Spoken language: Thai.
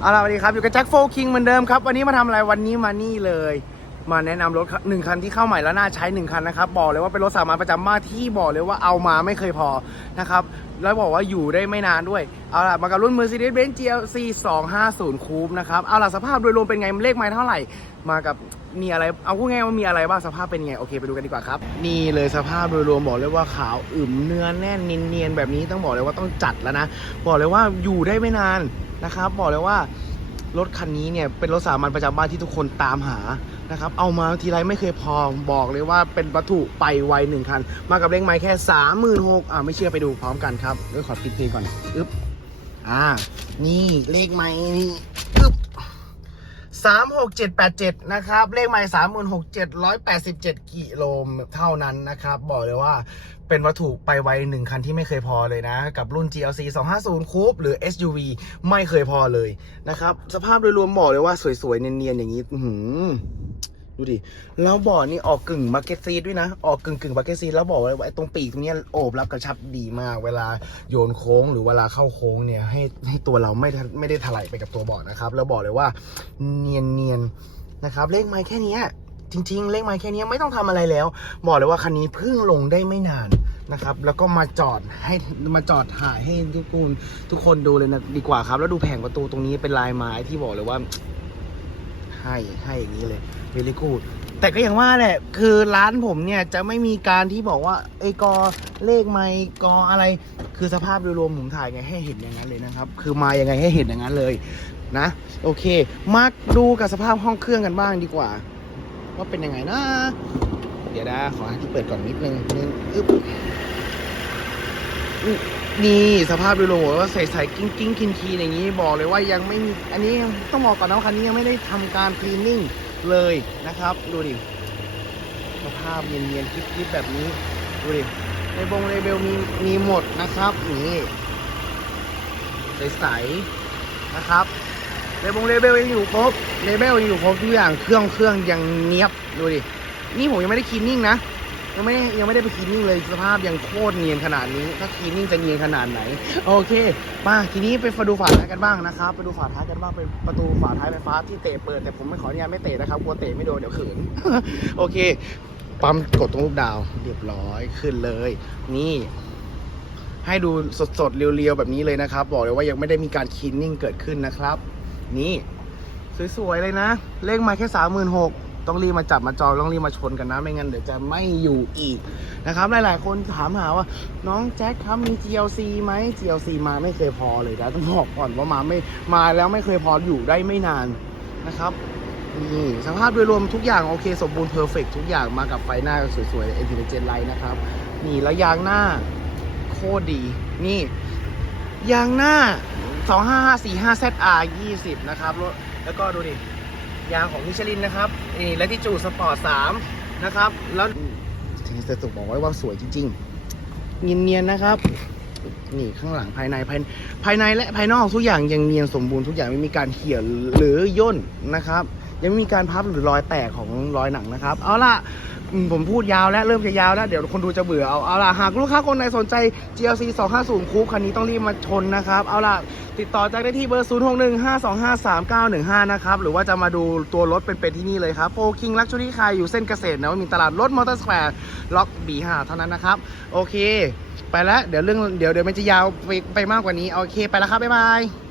เอาล่ะสวัสดีครับ อยู่กับแจ็คโฟคิงเหมือนเดิมครับ วันนี้มาทำอะไรวันนี้มานี่เลย มาแนะนำรถหนึ่งคันที่เข้าใหม่แล้วน่าใช้หนึ่งคันนะครับบอกเลยว่าเป็นรถสามัญประจำบ้านที่บอกเลยว่าเอามาไม่เคยพอนะครับแล้วบอกว่าอยู่ได้ไม่นานด้วยเอาล่ะมากับรุ่น Mercedes-Benz GLC 250 Coupe นะครับเอาล่ะสภาพโดยรวมเป็นไงเลขไม้เท่าไหร่ มากับมีอะไรเอาพูดง่ายว่ามีอะไรบ้างสภาพเป็นไงโอเคไปดูกันดีกว่าครับ นี่เลยสภาพโดยรวมบอกเลยว่าขาวอึมเนื้อแน่นเนียนๆแบบนี้ต้องบอกเลยว่าต้องจัดแล้วนะบอกเลยว่าอยู่ได้ไม่นานนะครับบอกเลยว่า รถคันนี้เนี่ยเป็นรถสามัญประจำบ้านที่ทุกคนตามหานะครับ เอามาทีไรไม่เคยพอบอกเลยว่าเป็นวัตถุไปไวหนึ่งคัน มากับเลขไม้แค่สามหมื่นหกอ่าไม่เชื่อไปดูพร้อมกันครับเดี๋ยวขอปิดเพลงก่อนอึ๊บอ่า นี่เลขไม้นี่อึ๊บ สามหกเจ็ดแปดเจ็ดนะครับ เลขหม่สามหมื่นหกเจ็ดร้อยแปดสิบเจ็ดกิโลเท่านั้นนะครับ บอกเลยว่าเป็นวัตถุไปไวหนึ่งคันที่ไม่เคยพอเลยนะ กับรุ่น GLC 250 Coupe หรือ SUV ไม่เคยพอเลยนะครับ สภาพโดยรวมบอกเลยว่าสวยๆ เนียนๆ อย่างนี้ อื้อหือ ดูดิแล้วบอนี่ออกกึ่งมาเก็ตซีด้วยนะ ออกกึ่งกึ่งมาเก็ตซีดแล้วบอกเลยว่าไอ้ตรงปีกตรงนี้โอบรับกระชับดีมาก เวลาโยนโค้งหรือเวลาเข้าโค้งเนี่ยให้ให้ตัวเราไม่ไม่ได้ถลายไปกับตัวบอนะครับ แล้วบอกเลยว่าเนียนเนียนๆนะครับเลขไม้แค่นี้จริง ๆ เลขไม้แค่นี้ไม่ต้องทำอะไรแล้ว บอกเลยว่าคันนี้เพิ่งลงได้ไม่นานนะครับ แล้วก็มาจอดให้มาจอดถ่ายให้ทุกคนทุกคนดูเลยนะดีกว่าครับ แล้วดูแผงประตูตรงนี้เป็นลายไม้ที่บอกเลยว่า ให้ให้อย่างนี้เลยเวลี่กูดแต่ก็อย่างว่าแหละคือร้านผมเนี่ยจะไม่มีการที่บอกว่าไอ้กอเลขไมค์กออะไร คือสภาพโดยรวมผมถ่ายไงให้เห็นอย่างนั้นเลยนะครับ คือมายังไงให้เห็นอย่างนั้นเลยนะ โอเค มาดูกับสภาพห้องเครื่องกันบ้างดีกว่า ว่าเป็นยังไงนะ เดี๋ยวนะขอหาที่เปิดก่อนนิดนึงนึงอึ๊บอุ๊ย นี่สภาพโดยรวมบอกว่าใส่ๆกิ้งกิ้งคินคีอย่างนี้บอกเลยว่ายังไม่มีอันนี้ต้องบอกก่อนนะว่าคันนี้ยังไม่ได้ทำการคลีนนิ่งเลยนะครับ ดูดิสภาพเนียนๆคลิปๆแบบนี้ดูดิในบงเลเบลมีมีหมดนะครับนี่ใสๆนะครับเลบงเลเบลยังอยู่ครบเลเบลยังอยู่ครบทุกอย่างเครื่องเครื่องยังเนียบดูดินี่ผมยังไม่ได้คลีนนิ่งนะ ยังไม่ยังไม่ได้ไปคลีนนิ่งเลยสภาพยังโคตรเนียนขนาดนี้ ถ้าคลีนนิ่งจะเนียนขนาดไหน โอเคมาทีนี้ไปดูฝาท้ายกันบ้างนะครับไปดูฝาท้ายกันบ้างเป็นประตูฝาท้ายไฟฟ้าที่เตะเปิดแต่ผมไม่ขออนุญาตไม่เตะนะครับกลัวเตะไม่โดนเดี๋ยวขินโอเค ปั๊มกดตรงลูกดาวเรียบร้อยขึ้นเลย นี่ให้ดูสดๆ เรียวๆ แบบนี้เลยนะครับ บอกเลยว่ายังไม่ได้มีการคลีนนิ่งเกิดขึ้นนะครับ นี่ สวยๆ เลยนะ เลขมาแค่สามหมื่นหก ต้องรีบมาจับมาจองต้องรีบมาชนกันนะ ไม่งั้นเดี๋ยวจะไม่อยู่อีกนะครับ หลาย ๆ คนถามหาว่า น้องแจ็คครับมี GLC ไหม GLC มาไม่เคยพอเลยนะต้องบอกก่อนว่ามาไม่มาแล้วไม่เคยพออยู่ได้ไม่นานนะครับนี่สภาพโดยรวมทุกอย่างโอเค สมบูรณ์เพอร์เฟกทุกอย่างมากับไฟหน้าสวยๆ Intelligent Light นะครับ นี่แล้วยางหน้าโคตรดี นี่ ยางหน้า 25545 ZR 20 นะครับรถแล้วก็ดูดิ ยางของมิชลินนะครับนี่และที่จูสปอร์ตสามนะครับ แล้วที่จะตุกบอกไว้ว่าสวยจริง ๆ เนียนๆนะครับ นี่ข้างหลังภายในภายภายในและภายนอกทุกอย่างยังเนียนสมบูรณ์ทุกอย่างไม่มีการเขี่ยหรือย่นนะครับ ยังไม่มีการพับหรือรอยแตกของรอยหนังนะครับ เอาล่ะผมพูดยาวแล้วเริ่มจะยาวแล้วเดี๋ยวคนดูจะเบื่อเอาเอาล่ะหากลูกค้าคนไหนสนใจ GLC 250 คูปคันนี้ต้องรีบมาชนนะครับ เอาล่ะติดต่อจากได้ที่เบอร์ 0 6 1 5 2 5 3 9 1 5 นะครับ หรือว่าจะมาดูตัวรถเป็นๆที่นี่เลยครับโฟคิงลักชูรี่คายอยู่เส้นเกษตรนะว่ามีตลาดรถมอเตอร์สแควร์ล็อก B5 เท่านั้นนะครับ โอเค ไปแล้วเดี๋ยวเรื่องเดี๋ยวเดี๋ยวมันจะยาวไปไปมากกว่านี้โอเคไปแล้วครับบ๊ายบาย